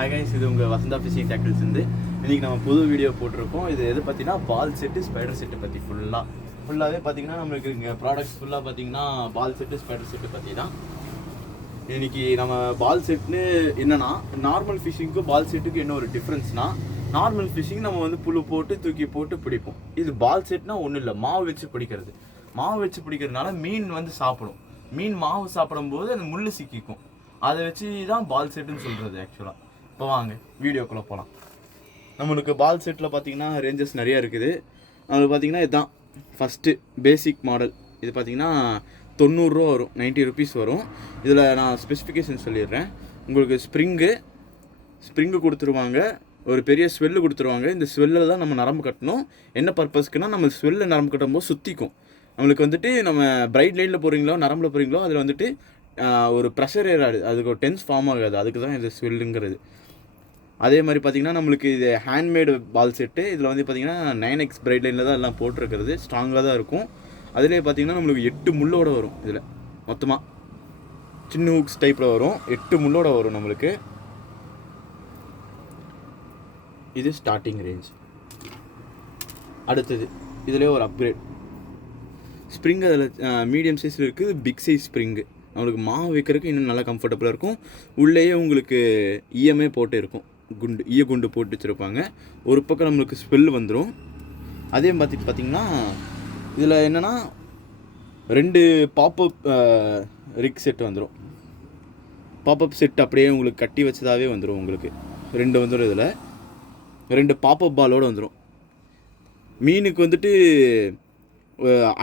Hi guys, இது உங்கள் Vasantha phishing tackles இருந்து இன்றைக்கி நம்ம புது வீடியோ போட்டிருக்கோம். இது எது பார்த்தீங்கன்னா பால் செட்டு ஸ்பைடர் செட்டு பற்றி ஃபுல்லாகவே பார்த்தீங்கன்னா நம்மளுக்கு இங்கே ப்ராடக்ட்ஸ் ஃபுல்லாக பார்த்தீங்கன்னா பால் செட்டு ஸ்பைடர் செட்டு பற்றி தான். இன்றைக்கி நம்ம பால் செட்னு என்னென்னா, நார்மல் ஃபிஷிங்க்கும் பால் செட்டுக்கு என்ன ஒரு டிஃப்ரென்ஸ்னால், நார்மல் ஃபிஷிங் நம்ம வந்து புழு போட்டு தூக்கி போட்டு பிடிப்போம். இது பால் செட்னா ஒன்றும் இல்லை, மாவு வச்சு பிடிக்கிறது. மாவு வச்சு பிடிக்கிறதுனால மீன் வந்து சாப்பிடும். மீன் மாவு சாப்பிடும்போது அந்த முள் சிக்கிக்கும். அதை வச்சு தான் பால் செட்டுன்னு சொல்கிறது ஆக்சுவலாக. இப்போ வாங்க வீடியோக்குள்ளே போகலாம். நம்மளுக்கு பால் செட்டில் பார்த்தீங்கன்னா ரேஞ்சஸ் நிறையா இருக்குது. நம்மளுக்கு பார்த்தீங்கன்னா இதுதான் ஃபஸ்ட்டு பேசிக் மாடல். இது பார்த்தீங்கன்னா 90 ரூபா வரும், 90 ருபீஸ் வரும். இதில் நான் ஸ்பெசிஃபிகேஷன் சொல்லிடுறேன். உங்களுக்கு ஸ்ப்ரிங்கு கொடுத்துருவாங்க, ஒரு பெரிய ஸ்வெல்லு கொடுத்துருவாங்க. இந்த ஸ்வெல்லில் தான் நம்ம நரம்பு கட்டணும். என்ன பர்பஸ்க்குன்னா, நம்ம ஸ்வெல்லில் நரம்பு கட்டும்போது சுற்றிக்கும். நம்மளுக்கு வந்துட்டு நம்ம பிரைட் லைனில் போகிறீங்களோ நரம்பில் போகிறீங்களோ அதில் வந்துட்டு ஒரு ப்ரெஷர் ஏறாது, அதுக்கு ஒரு டென்ஸ் ஃபார்ம் ஆகாது. அதுக்கு தான் இது ஸ்வெல்லுங்கிறது. அதே மாதிரி பார்த்திங்கன்னா நம்மளுக்கு இது ஹேண்ட்மேடு பால் செட்டு. இதில் வந்து பார்த்திங்கன்னா 9X பிரைட் லைனில் தான் எல்லாம் போட்டிருக்கிறது. ஸ்ட்ராங்காக தான் இருக்கும். அதிலே பார்த்திங்கன்னா நம்மளுக்கு 8 முள்ளோடு வரும். இதில் மொத்தமாக சின்ன ஹூக்ஸ் டைப்பில் வரும், 8 முள்ளோடு வரும் நம்மளுக்கு. இது ஸ்டார்டிங் ரேஞ்ச். அடுத்தது இதிலே ஒரு அப்கிரேட் ஸ்ப்ரிங். அதில் மீடியம் சைஸில் இருக்குது, பிக் சைஸ் ஸ்ப்ரிங்கு. நம்மளுக்கு மாவு வைக்கிறதுக்கு இன்னும் நல்லா கம்ஃபர்டபுளாக இருக்கும். உள்ளேயே உங்களுக்கு ஈயமே போட்டு இருக்கும், குண்டு போட்டு வச்சுருப்பாங்க. ஒரு பக்கம் நம்மளுக்கு ஸ்மெல் வந்துடும். அதே மாதிரி பார்த்திங்கன்னா இதில் என்னென்னா 2 பாப்அப் ரிக் செட் வந்துடும். பாப்அப் செட் அப்படியே உங்களுக்கு கட்டி வச்சதாகவே வந்துடும். உங்களுக்கு 2 வந்துடும். இதில் 2 பாப்அப் பாலோடு வந்துடும். மீனுக்கு வந்துட்டு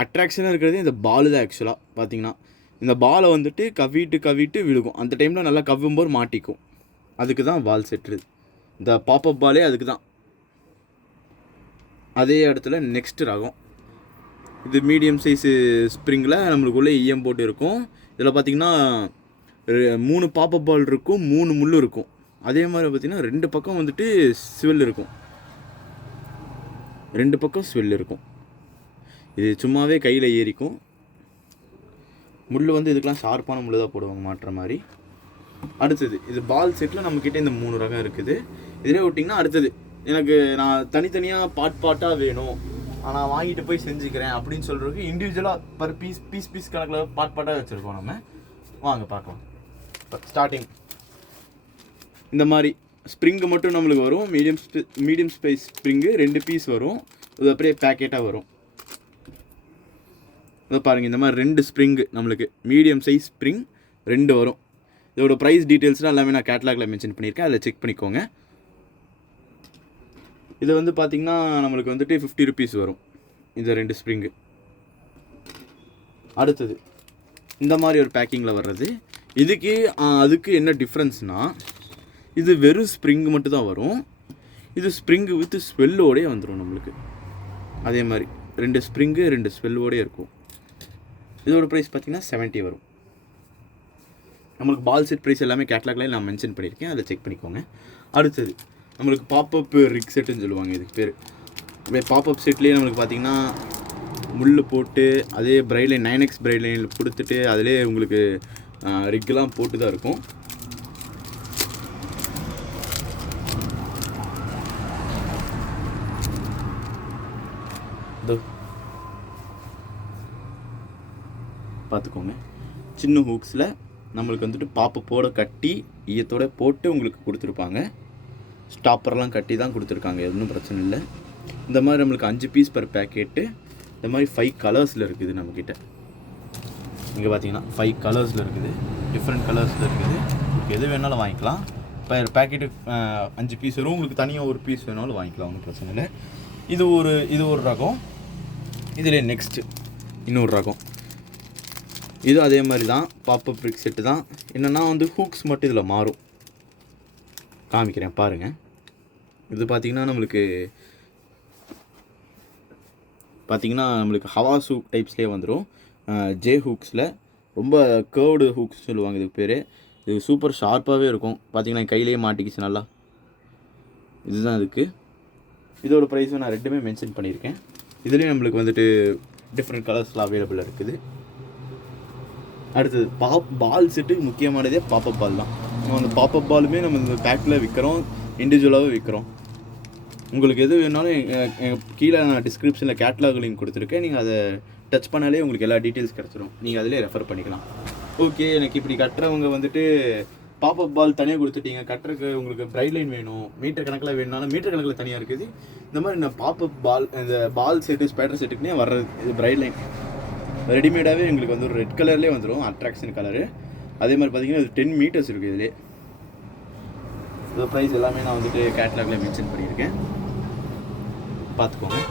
அட்ராக்ஷனாக இருக்கிறது இந்த பால் தான். ஆக்சுவலாக பார்த்திங்கன்னா இந்த பாலை வந்துட்டு கவிட்டு விழுகும். அந்த டைமில் நல்லா கவ்வும்போது மாட்டிக்கும். அதுக்கு தான் பால் செட்டு. இந்த பாப்அப் பாலே அதுக்கு தான். அதே இடத்துல நெக்ஸ்ட் ரகம். இது மீடியம் சைஸு ஸ்ப்ரிங்கில் நம்மளுக்குள்ளே ஈயம் போட்டு இருக்கும். இதில் பார்த்திங்கன்னா 3 பாப்அப் பால் இருக்கும், 3 முள் இருக்கும். அதே மாதிரி பார்த்திங்கன்னா 2 பக்கம் வந்துட்டு ஸ்வெல் இருக்கும். 2 பக்கம் ஸ்வெல் இருக்கும். இது சும்மாவே கையில் ஏறிக்கும். முள் வந்து இதுக்கெலாம் ஷார்ப்பான முள் தான் போடுவாங்க, மாட்டுற மாதிரி. அடுத்தது இது பால் செட்டில் நம்மக்கிட்ட இந்த 3 ரகம் இருக்குது. இதிலே விட்டிங்கன்னா அடுத்தது எனக்கு நான் தனித்தனியாக பாட்டாக வேணும், நான் வாங்கிட்டு போய் செஞ்சுக்கிறேன் அப்படின்னு சொல்கிறதுக்கு இண்டிவிஜுவலாக பர் பீஸ் கணக்கில் பாட்டாக வச்சுருக்கோம். நம்ம வாங்க பார்க்கலாம். ஸ்டார்டிங் இந்த மாதிரி ஸ்ப்ரிங்கு மட்டும் நம்மளுக்கு வரும். மீடியம் சைஸ் ஸ்ப்ரிங்கு 2 பீஸ் வரும். இது அப்படியே பேக்கெட்டாக வரும். இதை பாருங்கள், இந்த மாதிரி 2 ஸ்ப்ரிங்கு நம்மளுக்கு மீடியம் சைஸ் ஸ்ப்ரிங் 2 வரும். இதோட ப்ரைஸ் டீட்டெயில்ஸ்லாம் எல்லாமே நான் கேட்லாகில் மென்ஷன் பண்ணியிருக்கேன், அதில் செக் பண்ணிக்கோங்க. இது வந்து பார்த்திங்கன்னா நம்மளுக்கு வந்துட்டு 50 ருபீஸ் வரும் இந்த 2 ஸ்ப்ரிங்கு. அடுத்தது இந்த மாதிரி ஒரு பேக்கிங்கில் வர்றது. இதுக்கு அதுக்கு என்ன டிஃப்ரென்ஸ்னால், இது வெறும் ஸ்ப்ரிங்கு மட்டும் தான் வரும். இது ஸ்ப்ரிங்கு வித் ஸ்வெல்லோடே வந்துடும் நம்மளுக்கு. அதே மாதிரி 2 ஸ்ப்ரிங்கு 2 ஸ்வெல்லோடே இருக்கும். இதோட ப்ரைஸ் பார்த்திங்கன்னா 70 வரும். நம்மளுக்கு பால் செட் ப்ரைஸ் எல்லாமே கேட்லாக்லேயே நான் மென்ஷன் பண்ணியிருக்கேன், அதை செக் பண்ணிக்கோங்க. அடுத்தது நம்மளுக்கு பாப்அப் ரிக் செட்டுன்னு சொல்லுவாங்க இதுக்கு பேர். அப்படியே பாப்அப் செட்லேயே நம்மளுக்கு பார்த்திங்கன்னா முள் போட்டு அதே பிரைட் லைன் 9X பிரைட் லைனில் கொடுத்துட்டு அதிலே உங்களுக்கு ரிக்கெலாம் போட்டு தான் இருக்கும். பார்த்துக்கோங்க, சின்ன ஹூக்ஸில் நம்மளுக்கு வந்துட்டு பாப்பப்போட கட்டி ஈயத்தோடு போட்டு உங்களுக்கு கொடுத்துருப்பாங்க. ஸ்டாப்பர்லாம் கட்டி தான் கொடுத்துருக்காங்க, எதுவும் பிரச்சனை இல்லை. இந்த மாதிரி நம்மளுக்கு 5 பீஸ் பர் பேக்கெட்டு. இந்த மாதிரி 5 கலர்ஸில் இருக்குது நம்மக்கிட்ட. இங்கே பார்த்தீங்கன்னா 5 கலர்ஸில் இருக்குது, டிஃப்ரெண்ட் கலர்ஸில் இருக்குது. உங்களுக்கு எது வேணாலும் வாங்கிக்கலாம். இப்போ பேக்கெட்டு 5 பீஸ் வரும். உங்களுக்கு தனியாக ஒரு பீஸ் வேணாலும் வாங்கிக்கலாம், ஒன்றும் பிரச்சனை இல்லை. இது ஒரு ரகம். இதில் நெக்ஸ்ட்டு இன்னொரு ரகம். இது அதே மாதிரி தான், பாப்அப் ரிக் செட்டு தான். என்னென்னா வந்து ஹூக்ஸ் மட்டும் இதில் மாறும். காமிக்கிறேன் பாருங்கள். இது பார்த்திங்கன்னா நம்மளுக்கு ஹவாஸ் ஹூக் டைப்ஸ்லேயே வந்துடும். ஜே ஹூக்ஸில் ரொம்ப கேர்வ்டு ஹூக்ஸ் சொல்லுவாங்க இதுக்கு பேர். இது சூப்பர் ஷார்ப்பாகவே இருக்கும். பார்த்திங்கன்னா கையிலேயே மாட்டிக்கிச்சு நல்லா. இதுதான் இதுக்கு. இதோட ப்ரைஸும் நான் 2மே மென்ஷன் பண்ணியிருக்கேன். இதுலேயும் நம்மளுக்கு வந்துட்டு டிஃப்ரெண்ட் கலர்ஸ்லாம் அவைலபிளாக இருக்குது. அடுத்தது பால் செட்டுக்கு முக்கியமானதே பாப்பப் பால் தான். அந்த பாப்பப் பாலுமே நம்ம இந்த பேக்கில் விற்கிறோம், இண்டிவிஜுவலாகவே விற்கிறோம். உங்களுக்கு எது வேணாலும் கீழே நான் டிஸ்கிரிப்ஷனில் கேட்லாக் லிங்க் கொடுத்துருக்கேன். நீங்கள் அதை டச் பண்ணாலே உங்களுக்கு எல்லா டீட்டெயில்ஸ் கிடச்சிரும். நீங்கள் அதிலே ரெஃபர் பண்ணிக்கலாம். ஓகே, எனக்கு இப்படி கட்டுறவங்க வந்துட்டு பாப்பப் பால் தனியாக கொடுத்துட்டீங்க, கட்டுறதுக்கு உங்களுக்கு பிரைட் லைன் வேணும், மீட்டர் கணக்கில் வேணுனாலும் மீட்டர் கணக்கில் தனியாக இருக்குது. இந்த மாதிரி நான் பாப்பப் பால், இந்த பால் செட்டு ஸ்பைடர் செட்டுக்குனே வர்றது இது பிரைட் லைன் ரெடிமேடாகவே எங்களுக்கு வந்து ஒரு ரெட் கலர்லேயே வந்துடும், அட்ராக்ஷன் கலரு. அதே மாதிரி பார்த்தீங்கன்னா இது 10 மீட்டர்ஸ் இருக்குது இதிலே. இது ப்ரைஸ் எல்லாமே நான் வந்துட்டு கேட்லாகில் மென்ஷன் பண்ணியிருக்கேன், பார்த்துக்கோங்க.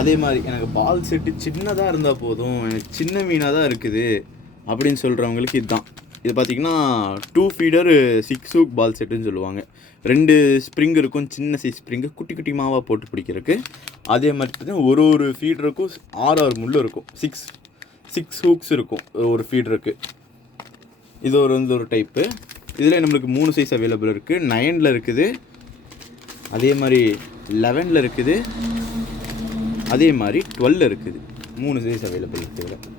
அதே மாதிரி எனக்கு பால் செட்டு சின்னதாக இருந்தால் போதும், எனக்கு சின்ன மீனாக தான் இருக்குது அப்படின்னு சொல்கிறவங்களுக்கு இதுதான். இது பார்த்திங்கன்னா 2 ஃபீடர் 6 ஹூக் பால் செட்டுன்னு சொல்லுவாங்க. 2 ஸ்ப்ரிங் இருக்கும், சின்ன சைஸ் ஸ்ப்ரிங்கு குட்டி குட்டி மாவாக போட்டு பிடிக்கிறதுக்கு. அதே மாதிரி பார்த்திங்கன்னா ஒரு ஃபீடருக்கும் 6 முள் இருக்கும், 6 ஹூக்ஸ் இருக்கும் ஒரு ஃபீடருக்கு. இது ஒரு டைப்பு. இதில் நம்மளுக்கு 3 சைஸ் அவைலபிள் இருக்குது. 9 இருக்குது, அதே மாதிரி 11 இருக்குது, அதே மாதிரி 12 இருக்குது. 3 சைஸ் அவைலபிள் இருக்குது இதில்.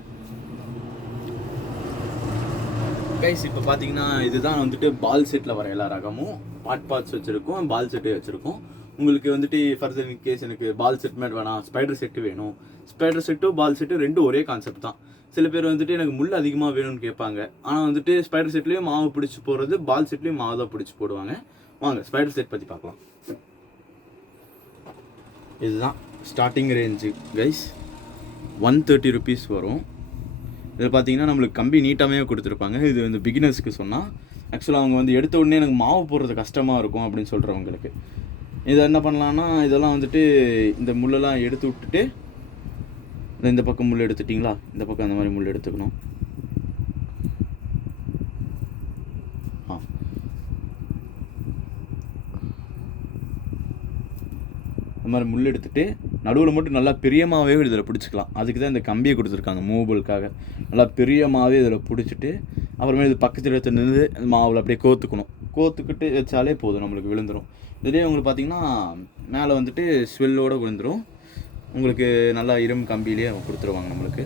கைஸ் இப்போ பார்த்தீங்கன்னா இதுதான் வந்துட்டு பால் செட்டில் வர எல்லா ரகமும் பார்ட்ஸ் வச்சுருக்கோம், பால் செட்டு வச்சுருக்கோம். உங்களுக்கு வந்துட்டு ஃபர்தர் இன்கேஸ் எனக்கு பால் செட் மேட் வேணாம், ஸ்பைடர் செட்டு வேணும், ஸ்பைடர் செட்டும் பால் செட்டு ரெண்டும் ஒரே கான்செப்ட் தான். சில பேர் வந்துட்டு எனக்கு முள் அதிகமாக வேணும்னு கேட்பாங்க. ஆனால் வந்துட்டு ஸ்பைடர் செட்லேயும் மாவு பிடிச்சி போடுறது, பால் செட்லேயும் மாவு தான் பிடிச்சி போடுவாங்க. வாங்க ஸ்பைடர் செட் பற்றி பார்க்கலாம். இதுதான் ஸ்டார்டிங் ரேஞ்சு கைஸ், 130 ருபீஸ் வரும். இதில் பார்த்தீங்கன்னா நம்மளுக்கு கம்பி நீட்டாமே கொடுத்துருப்பாங்க. இது வந்து பிகினர்ஸ்க்கு சொன்னால், ஆக்சுவலாக அவங்க வந்து எடுத்த உடனே எனக்கு மாவு போடுறது கஷ்டமாக இருக்கும் அப்படின்னு சொல்கிறவங்களுக்கு இதை என்ன பண்ணலான்னா, இதெல்லாம் வந்துட்டு இந்த முள்ளெல்லாம் எடுத்து விட்டுட்டு, இந்த பக்கம் முள் எடுத்துட்டிங்களா, இந்த பக்கம் அந்த மாதிரி முள் எடுத்துக்கணும். இந்த மாதிரி முள் எடுத்துகிட்டு நடுவில் மட்டும் நல்லா பெரியமாகவே இதில் பிடிச்சிக்கலாம். அதுக்கு தான் இந்த கம்பியை கொடுத்துருக்காங்க மூவபிளுக்காக. நல்லா பெரியமாகவே இதில் பிடிச்சிட்டு அப்புறமே இது பக்கத்தில் எடுத்து நின்று மாவில் அப்படியே கோத்துக்கிட்டு வச்சாலே போதும், நம்மளுக்கு விழுந்துடும். இதுலேயே உங்களுக்கு பார்த்திங்கன்னா மேலே வந்துட்டு ஸ்வெல்லோடு விழுந்துடும். உங்களுக்கு நல்லா இரும்பு கம்பியிலே கொடுத்துருவாங்க நம்மளுக்கு.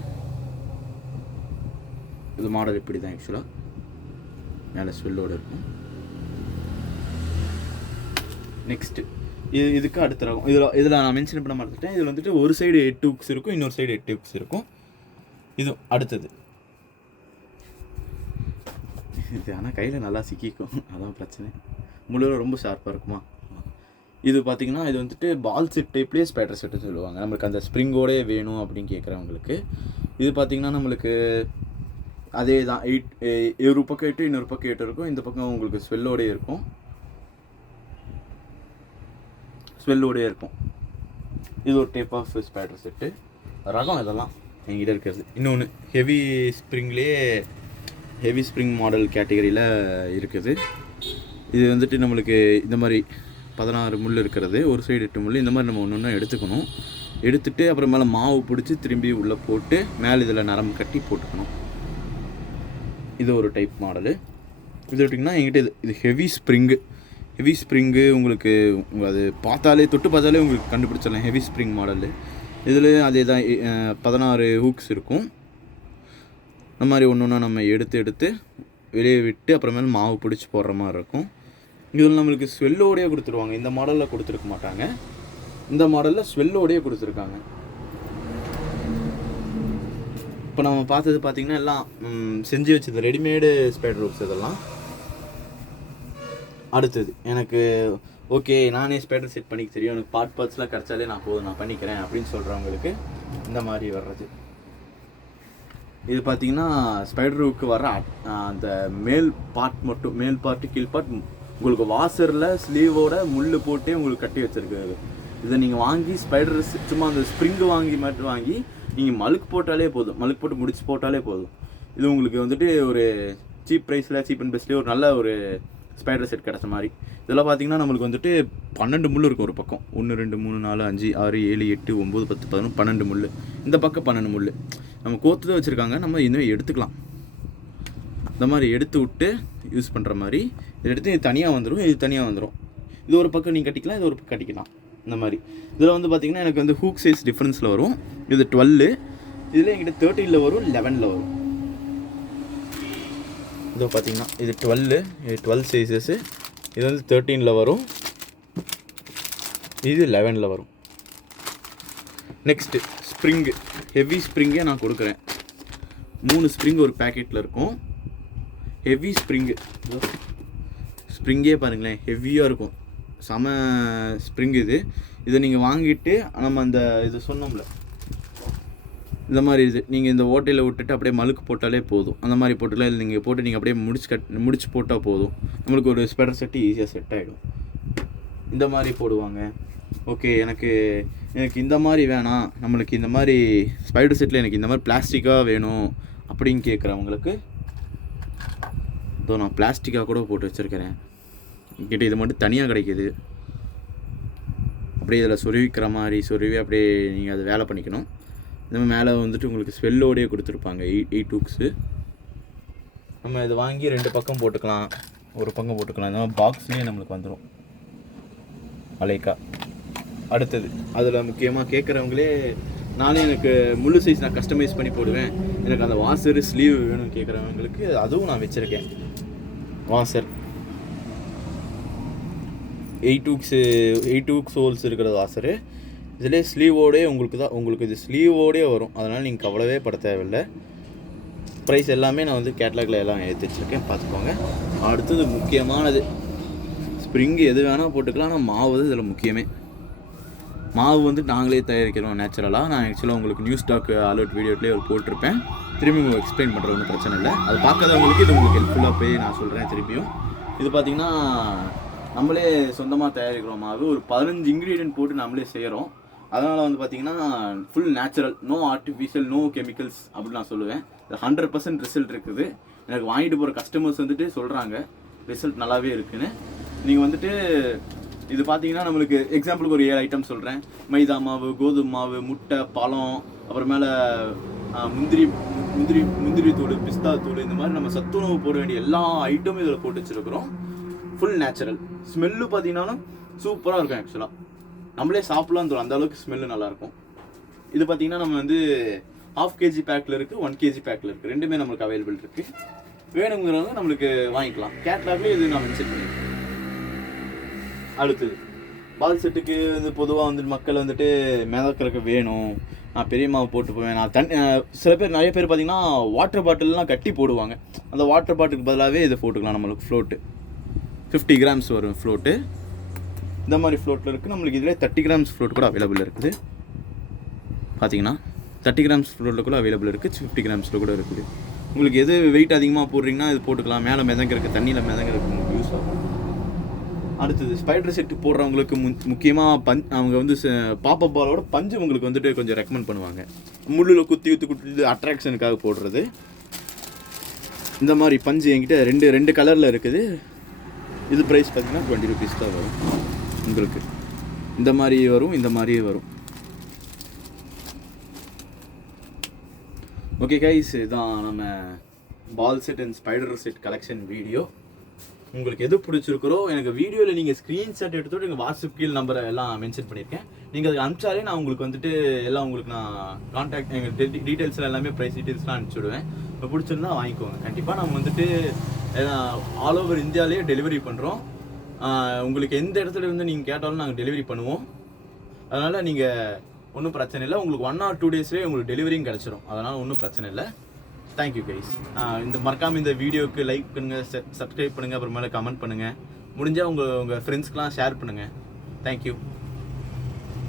இது மாடல் இப்படி தான் ஆக்சுவலாக மேலே ஸ்வெல்லோடு இருக்கும். நெக்ஸ்ட்டு இதுக்கு அடுத்த ரகம் இதில் நான் மென்ஷன் பண்ண மாட்டேன். இதில் வந்துட்டு ஒரு சைடு 8 ஹூக்ஸ் இருக்கும், இன்னொரு சைடு 8 ஹூக்ஸ் இருக்கும். இது அடுத்தது. இது ஆனால் கையில் நல்லா சிக்கிக்கும், அதான் பிரச்சனை. முள்ளில் ரொம்ப ஷார்ப்பாக இருக்குமா. இது பார்த்திங்கன்னா இது வந்துட்டு பால் செட் டைப்லேயே ஸ்பைடர் செட்டுன்னு சொல்லுவாங்க. நம்மளுக்கு அந்த ஸ்ப்ரிங்கோடே வேணும் அப்படின்னு கேட்குறவங்களுக்கு இது பார்த்திங்கன்னா நம்மளுக்கு அதே தான். ஒரு பக்கம் 8 இன்னொரு பக்கம் 8 இருக்கும். இந்த பக்கம் உங்களுக்கு ஸ்வெல்லோடே இருக்கும், இது ஒரு டைப் ஆஃப் ஸ்பைடர் செட்டு ரகம். இதெல்லாம் என்கிட்ட இருக்கிறது. இன்னொன்று ஹெவி ஸ்ப்ரிங் மாடல் கேட்டகரியில் இருக்குது. இது வந்துட்டு நம்மளுக்கு இந்த மாதிரி 16 முள் இருக்கிறது, ஒரு சைடு 8 முள். இந்த மாதிரி நம்ம ஒன்று எடுத்துக்கணும். எடுத்துகிட்டு அப்புறம் மேலே மாவு பிடிச்சி திரும்பி உள்ளே போட்டு மேலே இதில் நரம்பு கட்டி போட்டுக்கணும். இது ஒரு டைப் மாடலு. இது எப்படின்னா என்கிட்ட இது ஹெவி ஸ்ப்ரிங்கு உங்களுக்கு அது தொட்டு பார்த்தாலே உங்களுக்கு கண்டுபிடிச்சிடலாம். Heavy spring model. இதில் அதே தான் 16 ஹூக்ஸ் இருக்கும். இந்த மாதிரி ஒன்று நம்ம எடுத்து வெளியே விட்டு அப்புறமேல மாவு பிடிச்சி போடுற மாதிரி இருக்கும். இதில் நம்மளுக்கு ஸ்வெல்லோடையே கொடுத்துருவாங்க. இந்த மாடலில் கொடுத்துருக்க மாட்டாங்க, இந்த மாடலில் ஸ்வெல்லோடையே கொடுத்துருக்காங்க. இப்போ நம்ம பார்த்தது பார்த்திங்கன்னா எல்லாம் செஞ்சு வச்சது ரெடிமேடு ஸ்பைடர் ஹூக்ஸ். இதெல்லாம் அடுத்தது எனக்கு ஓகே நானே ஸ்பைடர் செட் பண்ணிக்க தெரியும், எனக்கு பார்ட்ஸ்லாம் கிடச்சாலே நான் பண்ணிக்கிறேன் அப்படின்னு சொல்கிறவங்களுக்கு இந்த மாதிரி வர்றது. இது பார்த்திங்கன்னா ஸ்பைடர் ஹூக்கு வர அந்த மேல் பார்ட்டு கீழ் பார்ட் உங்களுக்கு வாசரில் ஸ்லீவோட முள் போட்டே உங்களுக்கு கட்டி வச்சுருக்காரு. இதை நீங்கள் வாங்கி ஸ்பைடர் சும்மா அந்த ஸ்ப்ரிங்கு வாங்கி நீங்கள் மலுக்கு போட்டு முடிச்சு போட்டாலே போதும். இது உங்களுக்கு வந்துட்டு ஒரு சீப் அண்ட் பெஸ்ட்லேயே ஒரு நல்ல ஒரு ஸ்பைடர் செட் கிடச்ச மாதிரி. இதெல்லாம் பார்த்திங்கன்னா நம்மளுக்கு வந்துட்டு 12 முள் இருக்கும் ஒரு பக்கம். 1 2 3 4 5 6 7 8 9 10 11 12 முள். இந்த பக்கம் 12 முள் நம்ம கோத்து தான் வச்சுருக்காங்க. நம்ம இன்னும் எடுத்துக்கலாம். இந்த மாதிரி எடுத்து விட்டு யூஸ் பண்ணுற மாதிரி இதை எடுத்து இது தனியாக வந்துடும். இது ஒரு பக்கம் நீங்கள் கட்டிக்கலாம், இது ஒரு பக்கம் கட்டிக்கலாம். இந்த மாதிரி இதில் வந்து பார்த்திங்கன்னா எனக்கு வந்து ஹூக் சைஸ் டிஃப்ரென்ஸில் வரும். இது 12, இதில் என்கிட்ட 13 வரும், 11 வரும். இதோ பார்த்தீங்கன்னா இது 12 சைஸஸ்ஸு. இது வந்து 13ல் வரும், இது 11ல் வரும். நெக்ஸ்ட்டு ஸ்ப்ரிங்கு, ஹெவி ஸ்ப்ரிங்கே நான் கொடுக்குறேன். 3 ஸ்ப்ரிங் ஒரு பேக்கெட்டில் இருக்கும். ஹெவி ஸ்ப்ரிங்கே பாருங்களேன், ஹெவியாக இருக்கும், செம ஸ்ப்ரிங் இது. இதை நீங்கள் வாங்கிட்டு நம்ம அந்த இது சொன்னோம்ல, இந்த மாதிரி இது நீங்கள் இந்த ஓட்டையில் விட்டுட்டு அப்படியே மழுக்கு போட்டாலே போதும். அந்த மாதிரி போட்டுலாம் இல்லை, நீங்கள் போட்டு நீங்கள் அப்படியே முடிச்சு போட்டால் போதும். நம்மளுக்கு ஒரு ஸ்பைடர் செட்டு ஈஸியாக செட் ஆகிடும். இந்த மாதிரி போடுவாங்க. ஓகே, எனக்கு இந்த மாதிரி வேணாம், நம்மளுக்கு இந்த மாதிரி ஸ்பைடர் செட்டில் எனக்கு இந்த மாதிரி பிளாஸ்டிக்காக வேணும் அப்படின்னு கேட்குறவங்களுக்கு இதோ நான் பிளாஸ்டிக்காக கூட போட்டு வச்சுருக்கிறேன். கிட்ட இது மட்டும் தனியாக கிடைக்கிது. அப்படியே இதில் சொருவிக்கிற மாதிரி சொருவி அப்படியே நீங்கள் அதை வேலை பண்ணிக்கணும். இந்த மேலே வந்துட்டு உங்களுக்கு ஸ்வெல்லோடையே கொடுத்துருப்பாங்க 8 ஹூக்ஸு. நம்ம இதை வாங்கி 2 பக்கம் போட்டுக்கலாம், ஒரு பக்கம் போட்டுக்கலாம். இந்த மாதிரி பாக்ஸ்லேயே நம்மளுக்கு வந்துடும் அலைக்கா. அடுத்தது அதில் முக்கியமாக கேட்குறவங்களே, நானே எனக்கு முழு சைஸ் நான் கஸ்டமைஸ் பண்ணி போடுவேன், எனக்கு அந்த வாசர் ஸ்லீவ் வேணும்னு கேட்குறவங்களுக்கு அதுவும் நான் வச்சுருக்கேன். வாசர் 8 ஹூக்ஸ் ஹோல்ஸ் இருக்கிற வாசரு. இதிலே ஸ்லீவோடே உங்களுக்கு இது ஸ்லீவோடே வரும். அதனால் நீங்கள் கவலைவே பட தேவையில்லை. ப்ரைஸ் எல்லாமே நான் வந்து கேட்லாகில் எல்லாம் ஏற்றி வச்சுருக்கேன், பார்த்துக்கோங்க. அடுத்தது முக்கியமானது, ஸ்ப்ரிங்கு எது வேணால் போட்டுக்கலாம், ஆனால் மாவு இதில் முக்கியமே. மாவு வந்து நாங்களே தயாரிக்கிறோம் நேச்சுரலாக. நான் ஆக்சுவலாக உங்களுக்கு நியூஸ் ஸ்டாக் அலர்ட் வீடியோட்லேயே ஒரு போட்டிருப்பேன், திரும்பி உங்களுக்கு எக்ஸ்பிளைன் பண்ணுற ஒன்றும் பிரச்சனை இல்லை. அது பார்க்காதவங்களுக்கு இது உங்களுக்கு ஹெல்ப்ஃபுல்லாக போய் நான் சொல்கிறேன் திரும்பியும். இது பார்த்திங்கன்னா நம்மளே சொந்தமாக தயாரிக்கிறோம் மாவு. ஒரு 15 இன்க்ரீடியன்ட் போட்டு நம்மளே செய்கிறோம். அதனால் வந்து பார்த்திங்கன்னா full natural, no artificial, no chemicals அப்படின்னு நான் சொல்லுவேன். 100% ரிசல்ட் இருக்குது. எனக்கு வாங்கிட்டு போகிற கஸ்டமர்ஸ் வந்துட்டு சொல்கிறாங்க ரிசல்ட் நல்லாவே இருக்குன்னு. நீங்கள் வந்துட்டு இது பார்த்தீங்கன்னா நம்மளுக்கு எக்ஸாம்பிளுக்கு ஒரு 7 ஐட்டம் சொல்கிறேன். மைதா மாவு, கோதுமை மாவு, முட்டை, பழம், அப்புறமேல முந்திரி தூள், பிஸ்தா தூள், இந்த மாதிரி நம்ம சத்துணவு போட வேண்டிய எல்லா ஐட்டமும் இதில் போட்டு வச்சுருக்கிறோம். Full natural. ஸ்மெல்லு பார்த்தீங்கன்னாலும் சூப்பராக இருக்கும். ஆக்சுவலாக நம்மளே சாப்பிட்லாம் தோணும், அந்த அளவுக்கு ஸ்மெல்லு நல்லாயிருக்கும். இது பார்த்தீங்கன்னா நம்ம வந்து 1/2 kg பேக்கில் இருக்குது, 1 kg பேக்கில் இருக்குது. ரெண்டுமே நம்மளுக்கு அவைலபிள் இருக்குது. வேணுங்கிறவங்க நம்மளுக்கு வாங்கிக்கலாம். கேட்லாக்லேயே இது நான் மென்ஷன் பண்ணியிருக்கேன். அடுத்தது பால் செட்டுக்கு வந்து பொதுவாக வந்துட்டு மக்கள் வந்துட்டு மிதக்கிறதுக்கு வேணும், நான் பெரிய மாவு போட்டு போவேன், நான் சில பேர் நிறைய பேர் பார்த்திங்கன்னா வாட்டர் பாட்டில்லாம் கட்டி போடுவாங்க. அந்த வாட்டர் பாட்டிலுக்கு பதிலாகவே இதை போட்டுக்கலாம். நம்மளுக்கு ஃப்ளோட்டு 50 கிராம்ஸ் வரும் ஃப்ளோட்டு. இந்த மாதிரி ஃப்ளோட்டில் இருக்குது. நம்மளுக்கு இதில் 30 கிராம்ஸ் ஃப்ளோட் கூட அவைலபிள் இருக்குது. பார்த்தீங்கன்னா 30 கிராம்ஸ் ஃப்ளோட்டில் கூட அவைலபிள் இருக்குது, 50 கிராம்ஸில் கூட இருக்குது. உங்களுக்கு எது வெயிட் அதிகமாக போடுறீங்கன்னா இது போட்டுக்கலாம். மேலே மிதங்கிறதுக்கு, தண்ணியில் மிதங்கிறதுக்கு உங்களுக்கு யூஸ் ஆகும். அடுத்தது ஸ்பைடர் செட்டு போடுறவங்களுக்கு முக்கியமாக அவங்க வந்து பாப்பப் பாலோட பஞ்சு உங்களுக்கு வந்துட்டு கொஞ்சம் ரெக்கமெண்ட் பண்ணுவாங்க. முள்ளில் குத்தி அட்ராக்ஷனுக்காக போடுறது. இந்த மாதிரி பஞ்சு என்கிட்ட ரெண்டு கலரில் இருக்குது. இது ப்ரைஸ் பார்த்தீங்கன்னா 20 rupees தான் வரும் உங்களுக்கு. இந்த மாதிரி வரும், இந்த மாதிரியே வரும். ஓகே கைஸ், இதுதான் நம்ம ball set and spider set collection video. உங்களுக்கு எது பிடிச்சிருக்கிறோ எனக்கு வீடியோவில் நீங்கள் ஸ்க்ரீன்ஷாட் எடுத்துகிட்டு எங்கள் வாட்ஸ்அப் கீழ் நம்பரை எல்லாம் மென்ஷன் பண்ணியிருக்கேன். நீங்கள் அதுக்கு அனுப்பிச்சாலே நான் உங்களுக்கு வந்துட்டு எல்லாம் உங்களுக்கு நான் கான்டாக்ட் எங்கள் டீட்டெயில்ஸில் எல்லாமே ப்ரைஸ் டீட்டெயில்ஸ்லாம் அனுப்பிச்சுடுவேன். இப்போ பிடிச்சிருந்தா வாங்கிக்கோங்க. கண்டிப்பாக நம்ம வந்துட்டு ஆல் ஓவர் இந்தியாவிலேயே டெலிவரி பண்ணுறோம். உங்களுக்கு எந்த இடத்துல இருந்து நீங்கள் கேட்டாலும் நாங்கள் டெலிவரி பண்ணுவோம். அதனால் நீங்கள் ஒன்றும் பிரச்சனை இல்லை. உங்களுக்கு 1 or 2 daysலேயே உங்களுக்கு டெலிவரியும் கிடச்சிரும். அதனால் ஒன்றும் பிரச்சனை இல்லை. Thank you guys. மறக்காமல் இந்த வீடியோவுக்கு லைக் பண்ணுங்கள், சப்ஸ்கிரைப் பண்ணுங்கள், அப்புறமேலே கமெண்ட் பண்ணுங்கள். முடிஞ்சால் உங்கள் ஃப்ரெண்ட்ஸ்க்கெலாம் ஷேர் பண்ணுங்கள். தேங்க்யூ.